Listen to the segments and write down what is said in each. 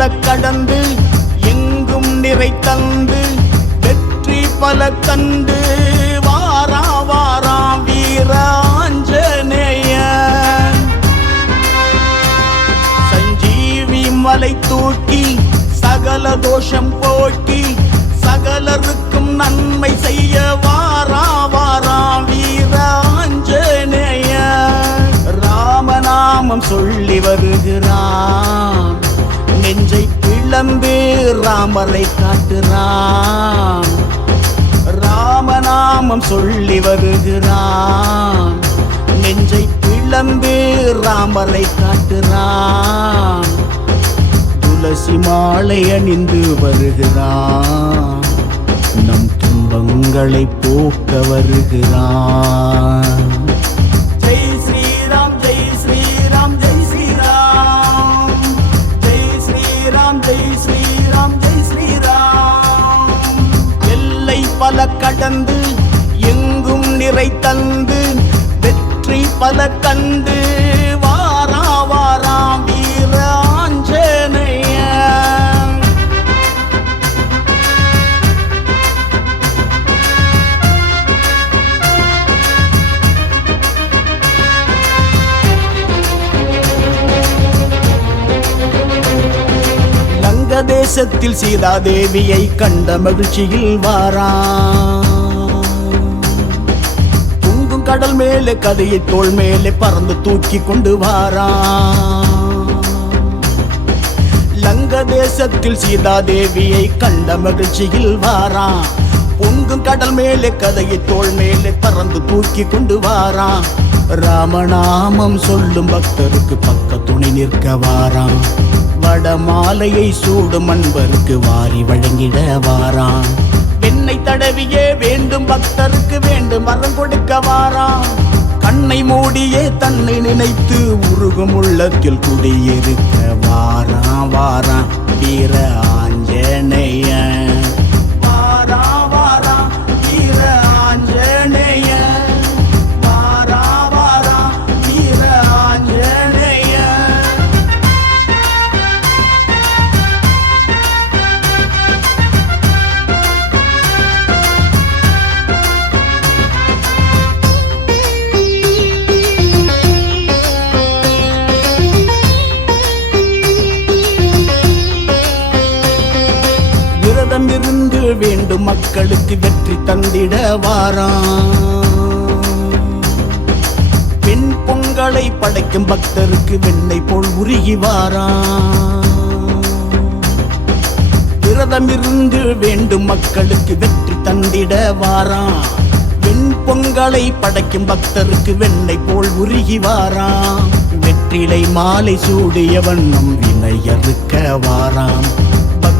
பல கடந்து எங்கும் நிறை தந்து வெற்றி பல கண்டு வாரா வாரா வீராஞ்சனேயன் சஞ்சீவி மலை தூக்கி சகல தோஷம் போக்கி சகலருக்கும் நன்மை செய்ய வாரா ராமரை காட்டுறான். ராமநாமம் சொல்லி வருகிறான். நெஞ்சை பிளந்து ராமரை காட்டுறான். துளசி மாலை அணிந்து வருகிறான். நம் துன்பங்களை போக்க வருகிறான். எல்லை பல கடந்து எங்கும் நிறை தந்து வெற்றி பல கண்டு. வாரா வாரா தேசத்தில் சீதாதேவியை கண்ட மகிழ்ச்சியில் வாரான். தூங்கும் கடல் மேலே கதையை தோல் மேலே பறந்து தூக்கி கொண்டு வாரான். லங்க தேசத்தில் சீதாதேவியை கண்ட மகிழ்ச்சியில் வாரான். பொங்கும் கடல் மேலே கதையை தோல் மேலே பறந்து தூக்கி கொண்டு வாரான். ராமநாமம் சொல்லும் பக்தருக்கு பக்க துணை நிற்க வாராம் வடமாலையை சூடும் அன்பருக்கு வாரி வழங்கிட வாராம். வெண்ணை தடவியே வேண்டும் பக்தருக்கு வேண்டும் வரம் கொடுக்க வாராம். கண்ணை மூடியே தன்னை நினைத்து உருகும் உள்ளத்தில் குடியிருக்க வாரான் வாராம். வீர ஆஞ்சநேய மக்களுக்கு வெற்றி தந்திட வாராம். பெண் பொங்கலை படைக்கும் பக்தருக்கு வெண்ணை போல் உருகி வாராம். விரதம் இருந்து வேண்டும் மக்களுக்கு வெற்றி தந்திட வாராம். பெண் பொங்கலை படைக்கும் பக்தருக்கு வெண்ணை போல் உருகி வாராம். வெற்றிலை மாலை சூடியவன் நம் வினையறுக்க வாராம்.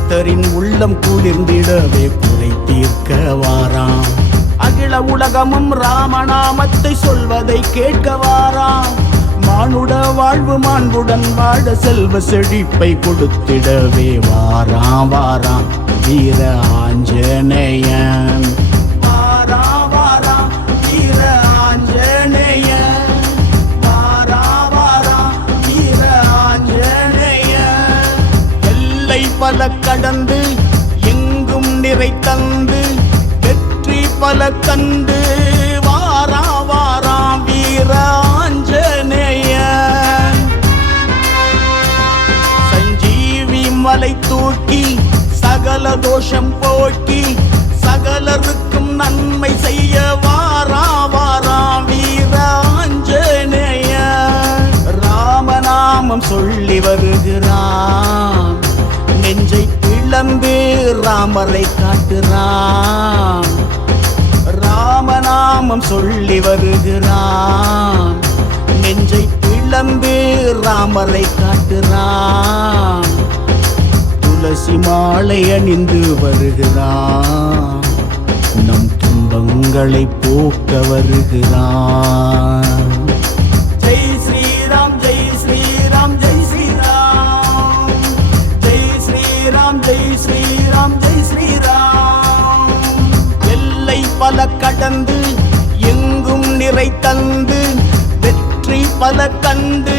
பக்தரின் உள்ளம் குளிர்ந்திடவே குறை தீர்க்க வாராம். அகில உலகமும் ராமநாமத்தை சொல்வதை கேட்க வாராம். மானுட வாழ்வு மாண்புடன் வாழ செல்வ செழிப்பை கொடுத்திடவே வாராம் வாராம். வீர ஆஞ்சநேயன். பல கடந்து எங்கும் நிறை தந்து வெற்றி பல கண்டு. வாரா வாரா வீராஞ்சனேய. சஞ்சீவி மலை தூக்கி சகல தோஷம் போக்கி சகலருக்கும் நன்மை செய்ய ராமரை காட்டுறான். ராமநாமம் சொல்லி வருகிறான். நெஞ்சை பிளம்பு ராமரை காட்டுறான். துளசி மாலை அணிந்து வருகிறான். நம் துன்பங்களை போக்க வருகிறான். ஜெய் ஸ்ரீராம் ஜெய் ஸ்ரீராம். எல்லை பல கடந்து எங்கும் நிறை தந்து வெற்றி பல கண்டு.